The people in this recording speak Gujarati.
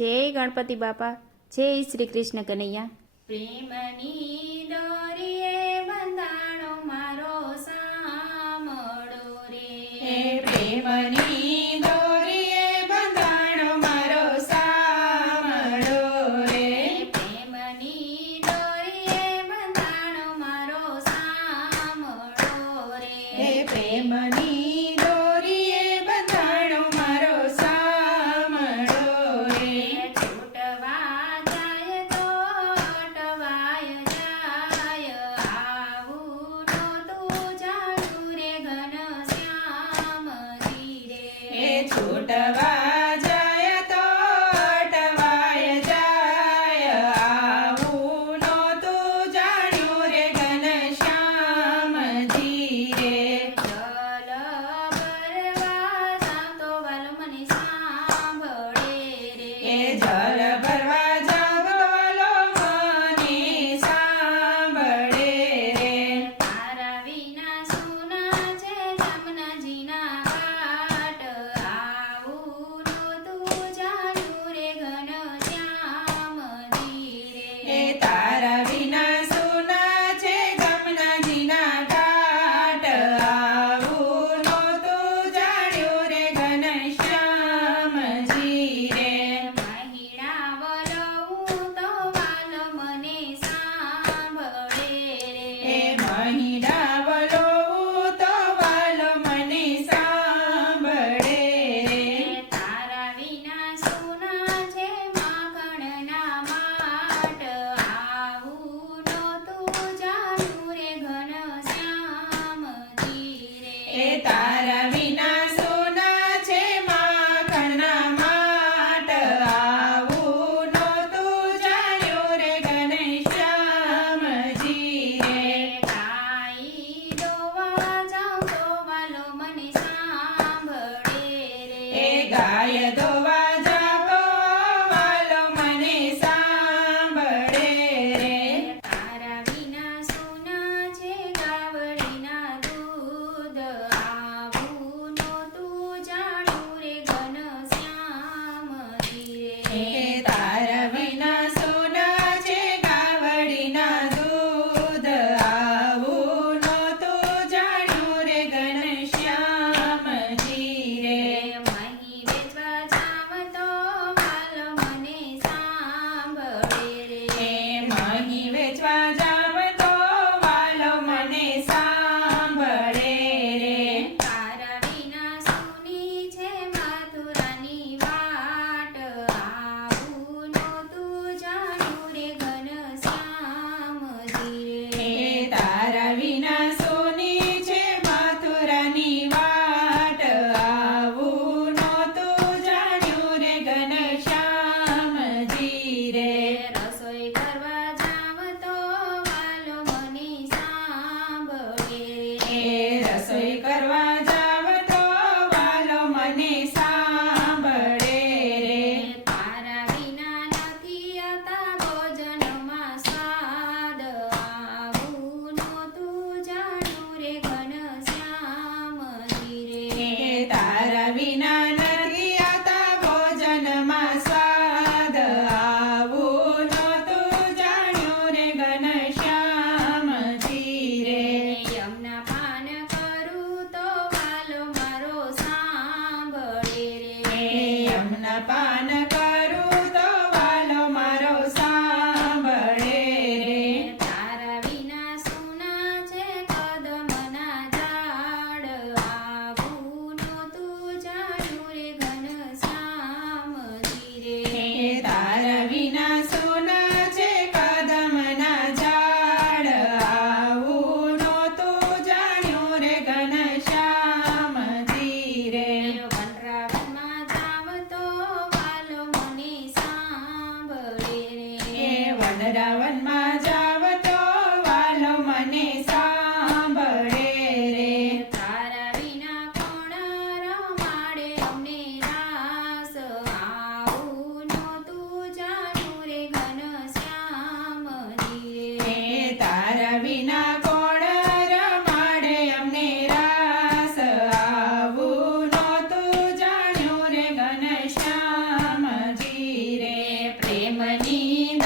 જય ગણપતિ બાપા, જય શ્રી કૃષ્ણ કનૈયા. પ્રેમની દોરીએ બંધાણો મારો સામળો રે. પ્રેમની દોરીએ બંધાણો મારો સામળો રે. પ્રેમની દોરીએ બંધાણો મારો સામળો રે. પ્રેમની દોરીએ બંધાણો મારો સામળો રે. છૂટવા જાય તો અટવાય જાય, આવું નહોતું જાણ્યું રે ઘનશ્યામજી રે. છૂટવા જાય તો અટવાય જાય, આવું નહોતું જાણ્યું રે ઘનશ્યામજી રે. જલ ભરવા જાઉં તો વાલો મને સાંભળે રે. જળ ભરવા જાવ વાલો મને સાંભળે રે. તારા વિના સુના છે જમનાજીના ઘાટ, આવું નહોતું જાણ્યું રે ઘનશ્યામજી રે. તારા વિના સુના છે ગમનાજીના ઘાટ, આવું નહોતું જાણ્યું રે ઘનશ્યામજી રે. મહિડા વલવું તો વાલો મને સાંભળે રે. મહિડા વલોવું તો વાલો મને સાંભળે રે. તારા વિના સુના છે માખણના માટ, આવું નહોતું જાણ્યું રે ઘનશ્યામજી રે. તારા વિના સોના છે માખણના માટ, આવું નહોતું જાણ્યું રે ઘનશ્યામજી રે. ગાઈ દોવા જાઉં તો વાલો મને સાંભળે રે. ગાય દોવા જાવો વાલો મને સાંભળે રે. તારા વિના સુના છે ગાવડીના દૂધ, આવું નહોતું જાણ્યું રે ઘનશ્યામજી રે. તારા વિના સોના છે ગાવડીના દૂધ, આવું નહોતું જાણ્યું રે ઘનશ્યામજી રે. મહી વેચવા જાવ તો વાલો મને સાંભળે રે. મહી વેચવા જાવ તો વાલો મને સાંભળે રે. તારા વિના સુની છે મથુરાની વાટ, આવું નહોતું જાણ્યું રે ઘનશ્યામજી રે. તારા વિના સોની છે મથુરાની વાટ, આવું નહોતું જાણ્યું રે ઘનશ્યામજી રે. રસોઈ કરવા જાવ તો વાલો મને સાંભળે રે. રસોઈ કરવા જાવ તો વાલો મને સાંભળે રે. તારા વિના નથી આવતા ભોજનમાં સ્વાદ, આવું નહોતું જાણ્યું રે ઘનશ્યામજી રે. તારા વિના નથી આવતા ભોજનમાં સ્વાદ, આવું નહોતું જાણ્યું રે ઘનશ્યામજી રે. યમના પાન કરું તો વાલો મારો સાંભળે રે. યમના પાન કરું તો વાલો મારો સાંભળે રે. તારા વિના સુના છે કદમના ઝાડ, આવું નહોતું જાણ્યું રે ઘનશ્યામજી રે. તારા વિના સોના છે કદમના ઝાડ, આવું નહોતું જાણ્યું રે ઘનશ્યામજી રે. વનરાવનમાં જાવ તો પ્રેમની